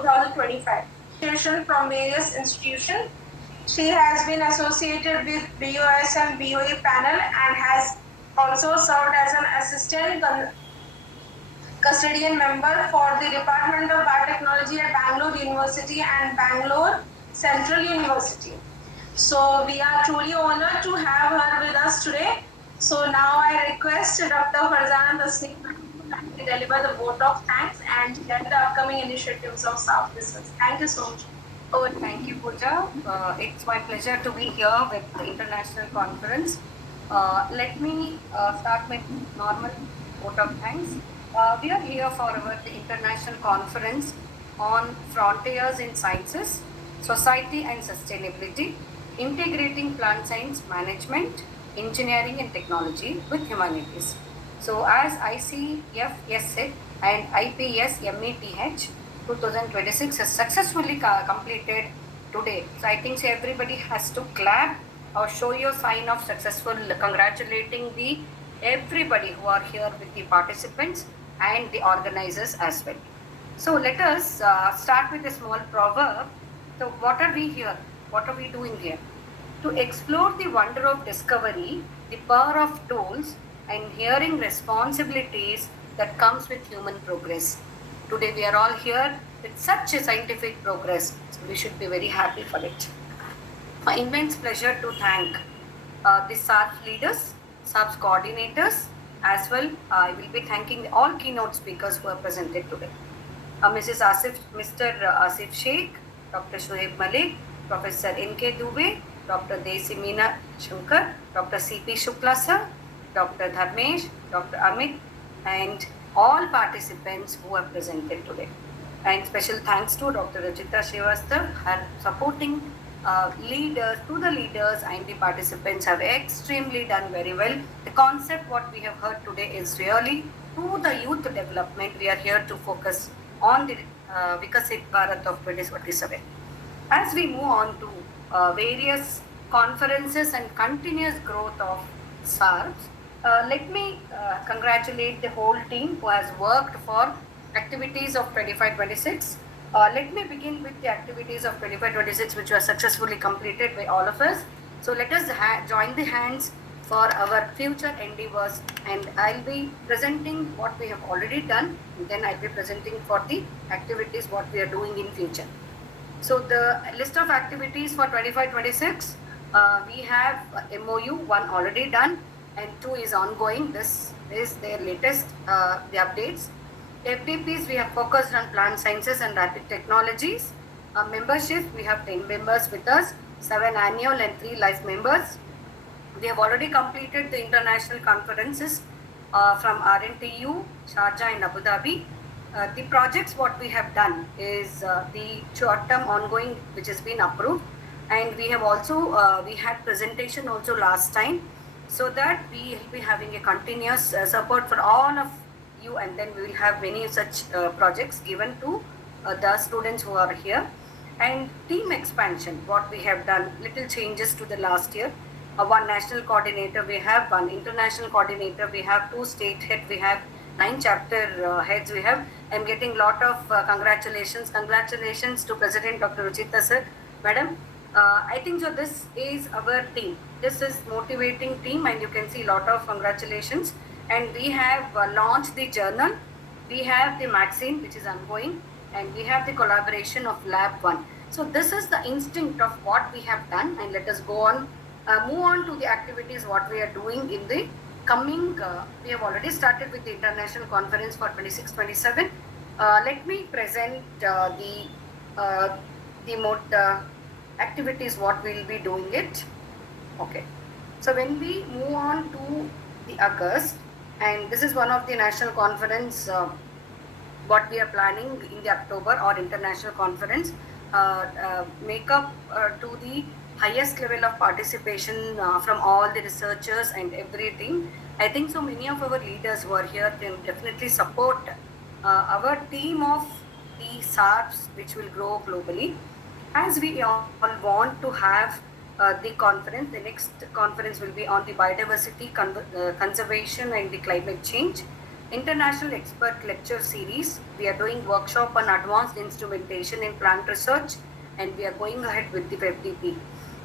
2025. From various institutions. She has been associated with BOSM BOE panel and has also served as an assistant custodian member for the Department of Biotechnology at Bangalore University and Bangalore Central University. So we are truly honored to have her with us today. So now I request Dr. Farzana Tasneem to deliver the vote of thanks and share the upcoming initiatives of South Business. Thank you so much. Oh, thank you, Pooja. It's my pleasure to be here with the international conference. Let me start with normal vote of thanks. We are here for the international conference on frontiers in sciences, society and sustainability, integrating plant science management, engineering and technology with humanities. So as ICFSA and IPSMETH 2026 has successfully completed today. So I think everybody has to clap or show your sign of successful, congratulating the everybody who are here with the participants and the organizers as well. So let us start with a small proverb. So what are we here? What are we doing here? To explore the wonder of discovery, the power of tools, and hearing responsibilities that comes with human progress. Today we are all here with such a scientific progress, so we should be very happy for it. My immense pleasure to thank the SARP leaders, SARP's coordinators, as well. I will be thanking all keynote speakers who are presented today. Mr. Asif Sheikh, Dr. Shoaib Malik, Professor N.K. Dubey, Dr. Desi Meena Shankar, Dr. C.P. Shukla sir, Dr. Dharmesh, Dr. Amit, and all participants who are presented today. And special thanks to Dr. Rajita Srivastava, her supporting leaders, to the leaders and the participants have extremely done very well. The concept what we have heard today is really to the youth development. We are here to focus on the Vikasit Bharat of 2027. As we move on to various conferences and continuous growth of SARPs, let me congratulate the whole team who has worked for activities of 25-26. Let me begin with the activities of 25-26 which were successfully completed by all of us. So let us join the hands for our future endeavors, and I'll be presenting what we have already done, and then I'll be presenting for the activities what we are doing in future. So the list of activities for 25-26, we have MOU 1 already done and 2 is ongoing. This is their latest the updates. FDPs, we have focused on plant sciences and rapid technologies. Membership, we have 10 members with us, 7 annual and 3 life members. We have already completed the international conferences from RNTU, Sharjah and Abu Dhabi. The projects what we have done is the short-term ongoing which has been approved, and we have also we had presentation also last time, so that we will be having a continuous support for all of you, and then we will have many such projects given to the students who are here. And team expansion, what we have done, little changes to the last year. One national coordinator we have, one international coordinator we have, 2 state head we have, 9 chapter heads we have. I'm getting lot of congratulations to President Dr. Ruchita sir, madam. I think so this is our team. This is motivating team, and you can see lot of congratulations. And we have launched the journal, we have the magazine which is ongoing, and we have the collaboration of Lab 1. So this is the instinct of what we have done, and let us go on, move on to the activities what we are doing in the coming. We have already started with the international conference for 26-27. Let me present the activities what we will be doing it. Okay. So when we move on to the August, and this is one of the national conference what we are planning in the October or international conference, make up to the highest level of participation from all the researchers and everything. I think so many of our leaders who are here can definitely support our team of the SARPs which will grow globally. As we all want to have the conference, the next conference will be on the biodiversity conservation and the climate change. International Expert Lecture Series. We are doing workshop on advanced instrumentation in plant research, and we are going ahead with the FDP,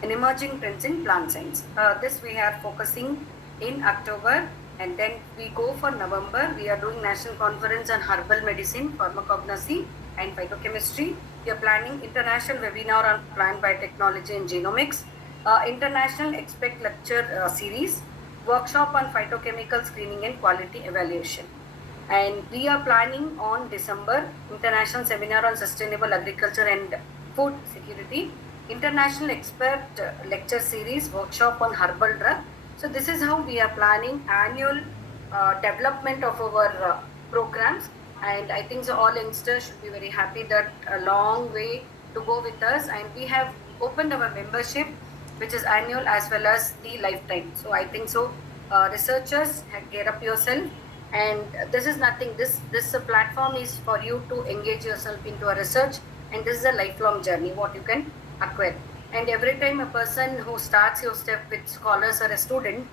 an emerging trends in plant science. This we are focusing in October, and then we go for November. We are doing national conference on herbal medicine, pharmacognosy, and phytochemistry. We are planning international webinar on plant biotechnology and genomics, international expect lecture series, workshop on phytochemical screening and quality evaluation. And we are planning on December international seminar on sustainable agriculture and food security, international expert lecture series, workshop on herbal drug. So this is how we are planning annual development of our programs. And I think so all youngsters should be very happy that a long way to go with us, and we have opened our membership, which is annual as well as the lifetime. So I think so researchers, gear up yourself, and this is nothing, this platform is for you to engage yourself into a research, and this is a lifelong journey what you can acquire. And every time a person who starts your step with scholars or a student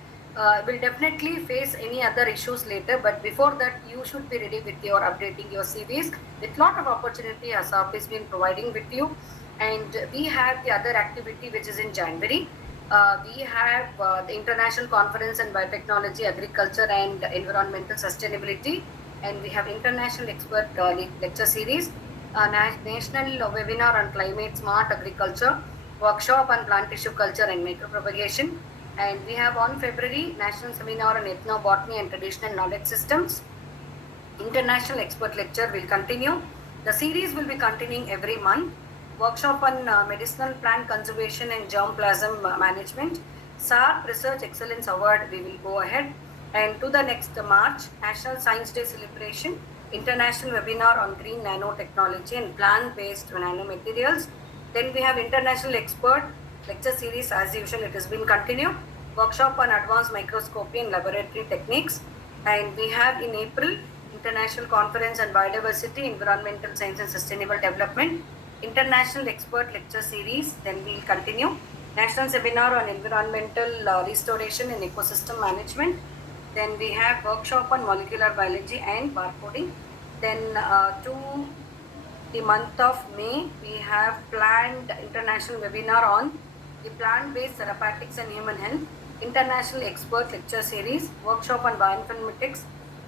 will definitely face any other issues later, but before that you should be ready with your updating your CVs with lot of opportunity as ASAP is been providing with you. And we have the other activity which is in January. We have the International Conference on Biotechnology, Agriculture and Environmental Sustainability, and we have International Expert Lecture Series, National Webinar on Climate Smart Agriculture, Workshop on Plant Tissue Culture and Micropropagation, and we have on February National Seminar on Ethnobotany and Traditional Knowledge Systems. International Expert Lecture will continue. The series will be continuing every month. Workshop on medicinal plant conservation and germplasm management, SARP Research Excellence Award, we will go ahead. And to the next March, National Science Day celebration, international webinar on green nanotechnology and plant-based nanomaterials. Then we have international expert lecture series as usual, it has been continued. Workshop on advanced microscopy and laboratory techniques. And we have in April, International Conference on Biodiversity, Environmental Science and Sustainable Development, International Expert Lecture Series, then we'll continue. National Seminar on Environmental Restoration and Ecosystem Management. Then we have workshop on molecular biology and barcoding. Then to the month of May, we have planned international webinar on the plant-based therapeutics and human health, International Expert Lecture Series, workshop on bioinformatics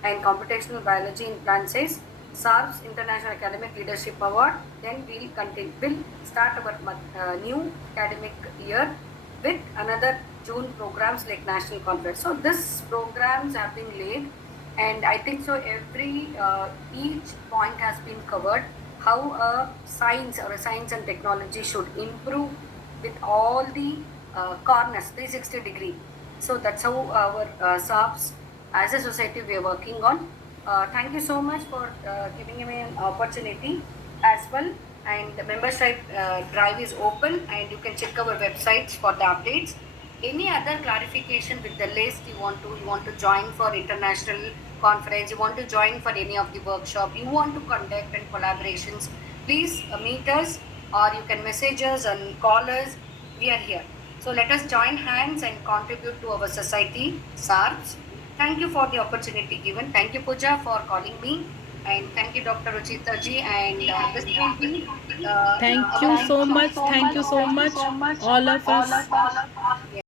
and computational biology in plant science, SARP's International Academic Leadership Award. Then we'll start our new academic year with another June programs like National Conference. So these programs have been laid, and I think so every each point has been covered, how a science or a science and technology should improve with all the corners, 360 degree. So that's how our SARPs as a society we are working on. Thank you so much for giving me an opportunity as well. And the membership drive is open, and you can check our websites for the updates. Any other clarification with the list you want to join for international conference, you want to join for any of the workshop, you want to conduct and collaborations, please meet us, or you can message us and call us. We are here. So let us join hands and contribute to our society, SARPs. Thank you for the opportunity given. Thank you, Pooja, for calling me. And thank you, Dr. Ruchita ji. And this will be. Thank you so much. Thank you so much, all of us.